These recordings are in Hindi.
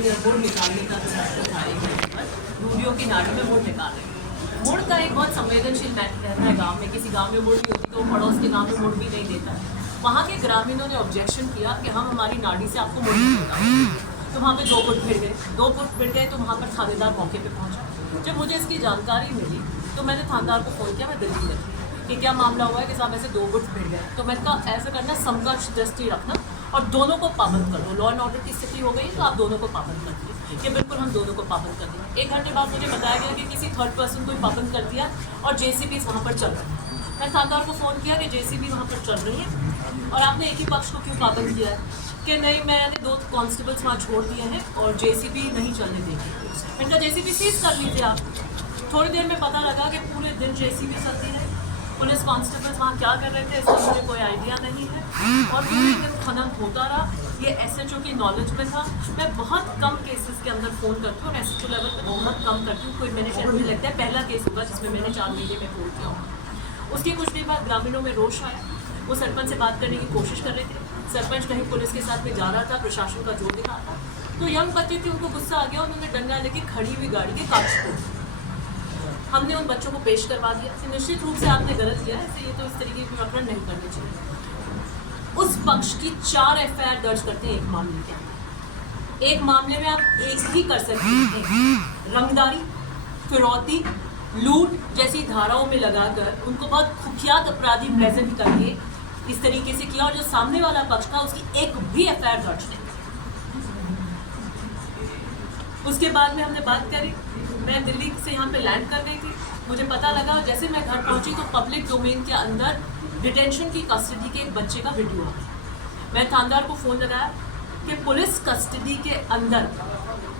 गुड़ निकालने का जो मैटर था एक जगह पर रूढ़ियों की नाड़ी में गुड़ निकाल रहे हैं। गुड़ का एक बहुत संवेदनशील मैटर रहता है गाँव में। किसी गाँव में गुड़ नहीं होती तो पड़ोस के गाँव में गुड़ भी नहीं देता है। वहाँ के ग्रामीणों ने ऑब्जेक्शन किया कि हम हमारी नाड़ी से आपको गुड़ नहीं देगा। तो वहाँ पे 2 फुट भिड़ गए। 2 फुट भिड़ गए तो वहाँ पर थानेदार मौके पे पहुँचा। जब मुझे इसकी जानकारी मिली तो मैंने थानेदार को फ़ोन किया, मैं दिल्ली में थी, कि क्या मामला हुआ है कि साहब ऐसे 2 फुट भिड़ गए। तो मैंने कहा ऐसा करना, समकक्ष दृष्टि रखना और दोनों को पाबंद कर दो। लॉ एंड ऑर्डर की स्थिति हो गई तो आप दोनों को पाबंद कर दिए। कि बिल्कुल हम दोनों को पाबंद कर दिया। 1 घंटे बाद मुझे बताया गया कि किसी थर्ड पर्सन को पाबंद कर दिया और JCBs वहाँ पर चल रहे हैं। मैंने थानेदार को फ़ोन किया कि JCB वहाँ पर चल रही है और आपने एक ही पक्ष को क्यों पाबंद किया है? कि नहीं, मैंने 2 कांस्टेबल्स वहाँ छोड़ दिए हैं और JCB नहीं चलने देगी। मैंने कहा JCB सीज कर लीजिए आप। थोड़ी देर में पता लगा कि पूरे दिन JCB चलती है। पुलिस कांस्टेबल्स वहाँ क्या कर रहे थे इसका मुझे कोई आइडिया नहीं है और पूरे दिन खनन होता रहा। ये SHO की नॉलेज में था। मैं बहुत कम केसेस के अंदर फ़ोन करती हूँ और SHO लेवल पर बहुत कम करती हूँ। कोई मैंने शायद मुझे लगता है पहला केस होगा जिसमें मैंने 4 महीने में फ़ोन किया हूँ। उसके कुछ देर बाद ग्रामीणों में रोष आया। वो सरपंच से बात करने की कोशिश कर रहे थे। सरपंच कहीं पुलिस के साथ में जा रहा था, प्रशासन का जोर दिखा था। तो यंग बच्चे थे, उनको गुस्सा आ गया, उन्होंने डंडा लेके खड़ी हुई गाड़ी के कांच को हमने उन बच्चों को पेश करवा दिया। तो निश्चित रूप से आपने गलत किया है, ऐसे ये तो इस तरीके की प्रकरण नहीं करने चाहिए। उस पक्ष की 4 FIR दर्ज करते हैं एक मामले के अंदर। एक मामले में आप एक ही कर सकते हैं, रंगदारी, फिरौती, लूट जैसी धाराओं में लगाकर उनको बहुत कुख्यात अपराधी प्रेजेंट करके इस तरीके से किया और जो सामने वाला पक्ष था उसकी एक भी FIR दर्ज नहीं। उसके बाद में हमने बात करी। मैं दिल्ली से यहाँ पे लैंड कर गई थी। मुझे पता लगा जैसे मैं घर पहुँची तो पब्लिक डोमेन के अंदर डिटेंशन की कस्टडी के एक बच्चे का वीडियो आ गया। मैं थानेदार को फ़ोन लगाया कि पुलिस कस्टडी के अंदर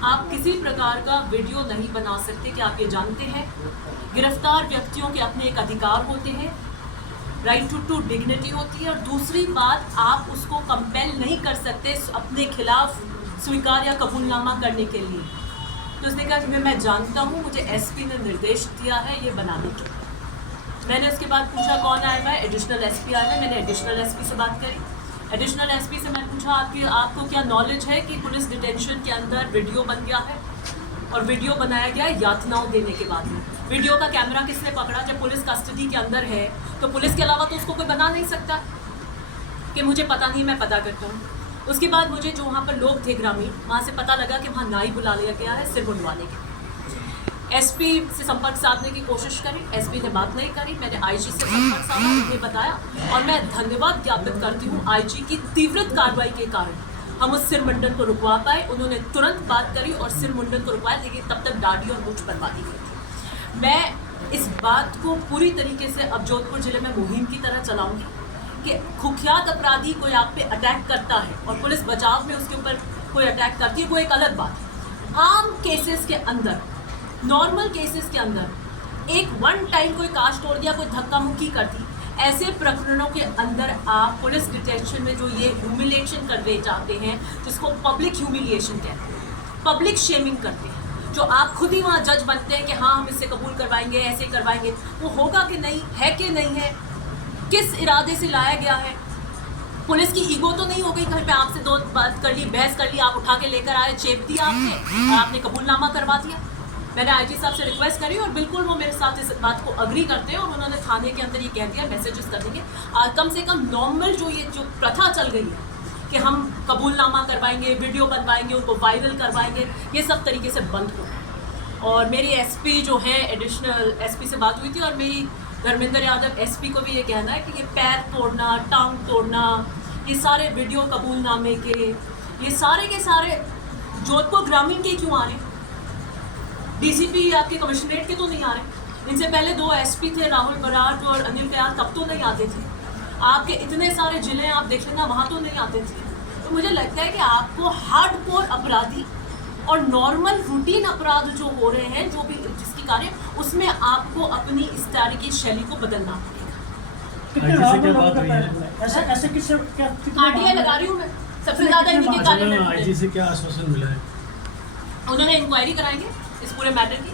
आप किसी प्रकार का वीडियो नहीं बना सकते। कि आप ये जानते हैं गिरफ्तार व्यक्तियों के अपने एक अधिकार होते हैं, राइट टू डिग्निटी होती है और दूसरी बात आप उसको कंपेल नहीं कर सकते अपने खिलाफ स्वीकार या कबूलनामा करने के लिए। तो उसने कहा कि मैं जानता हूँ, मुझे SP ने निर्देश दिया है ये बनाने के। मैंने उसके बाद पूछा कौन आया है? एडिशनल SP आया है। मैंने एडिशनल SP से बात करी। एडिशनल SP से मैं पूछा आपको क्या नॉलेज है कि पुलिस डिटेंशन के अंदर वीडियो बन गया है और वीडियो बनाया गया है यातनाओं देने के बाद में। वीडियो का कैमरा किसने पकड़ा? जब पुलिस कस्टडी के अंदर है तो पुलिस के अलावा तो उसको कोई बना नहीं सकता। कि मुझे पता नहीं, मैं पता करता हूँ। उसके बाद मुझे जो वहाँ पर लोग थे ग्रामीण, वहाँ से पता लगा कि वहाँ नाई बुला लिया गया है सिर मुंडवाने के। SP से संपर्क साधने की कोशिश करी, SP ने बात नहीं करी। मैंने IG से संपर्क साधा, उन्हें बताया और मैं धन्यवाद ज्ञापित करती हूँ IG की तीव्र कार्रवाई के कारण हम उस सिर मुंडन को रुकवा पाए। उन्होंने तुरंत बात करी और सिर मुंडन को रुकवाया, लेकिन तब तक दाढ़ी और मूंछ बनवा दी गई थी। मैं इस बात को पूरी तरीके से अब जोधपुर ज़िले में मुहिम की तरह चलाऊँगी कि कुख्यात अपराधी कोई आप पे अटैक करता है और पुलिस बचाव में उसके ऊपर कोई अटैक करती है, वो एक अलग बात है। आम केसेस के अंदर, नॉर्मल केसेस के अंदर एक वन टाइम कोई कांच तोड़ दिया, कोई धक्का मुक्की कर दी, ऐसे प्रकरणों के अंदर आप पुलिस डिटेंशन में जो ये ह्यूमिलिएशन करने जाते हैं, जिसको पब्लिक ह्यूमिलिएशन कहते हैं, पब्लिक शेमिंग करते हैं, जो आप खुद ही वहाँ जज बनते हैं कि हाँ हम इससे कबूल करवाएंगे, ऐसे करवाएंगे, वो होगा कि नहीं है, कि नहीं है, किस इरादे से लाया गया है। पुलिस की ईगो तो नहीं हो गई घर पे आपसे 2 बात कर ली, बहस कर ली, आप उठा के लेकर आए, चेप दिया आपने और आपने कबूलनामा करवा दिया। मैंने IG साहब से रिक्वेस्ट करी और बिल्कुल वो मेरे साथ इस बात को अग्री करते हैं और उन्होंने थाने के अंदर ये कह दिया, मैसेजेस कर देंगे। कम से कम नॉर्मल जो प्रथा चल गई है कि हम कबूलनामा करवाएंगे, वीडियो बनवाएंगे, उनको वायरल करवाएंगे, ये सब तरीके से बंद हो। और मेरी SP जो है एडिशनल SP से बात हुई थी और मेरी धर्मेंद्र यादव SP को भी ये कहना है कि ये पैर तोड़ना, टांग तोड़ना, ये सारे वीडियो कबूलनामे के, ये सारे के सारे जोधपुर ग्रामीण के क्यों आ रहे हैं? DCP आपके कमिश्नरेट के तो नहीं आ रहे। इनसे पहले 2 SP थे, राहुल बराड़ और अनिल कयाल, तब तो नहीं आते थे। आपके इतने सारे जिले आप देख लेना, वहाँ तो नहीं आते थे। तो मुझे लगता है कि आपको हार्डकोर अपराधी और नॉर्मल रूटीन अपराध जो हो रहे हैं, जो भी जिसकी कार्य, उसमें आपको अपनी इस तरह की शैली को बदलना पड़ेगा। RTI लगा रही हूँ मैं, सबसे ज़्यादा इन्हीं के कार्य में। IG से क्या आश्वासन मिला है? उन्होंने इंक्वायरी कराएंगे इस पूरे मैटर की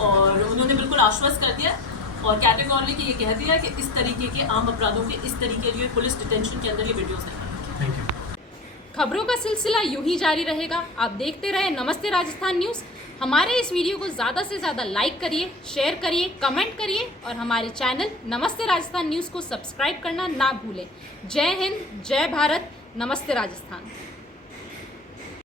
और उन्होंने बिल्कुल आश्वस्त कर दिया और कैटेगोरिकली ये कह दिया कि इस तरीके के आम अपराधों के इस तरीके के पुलिस डिटेंशन के अंदर ये वीडियोस नहीं। Thank you. खबरों का सिलसिला यूं ही जारी रहेगा। आप देखते रहे नमस्ते राजस्थान न्यूज़। हमारे इस वीडियो को ज़्यादा से ज़्यादा लाइक करिए, शेयर करिए, कमेंट करिए और हमारे चैनल नमस्ते राजस्थान न्यूज़ को सब्सक्राइब करना ना भूलें। जय हिंद, जय भारत, नमस्ते राजस्थान।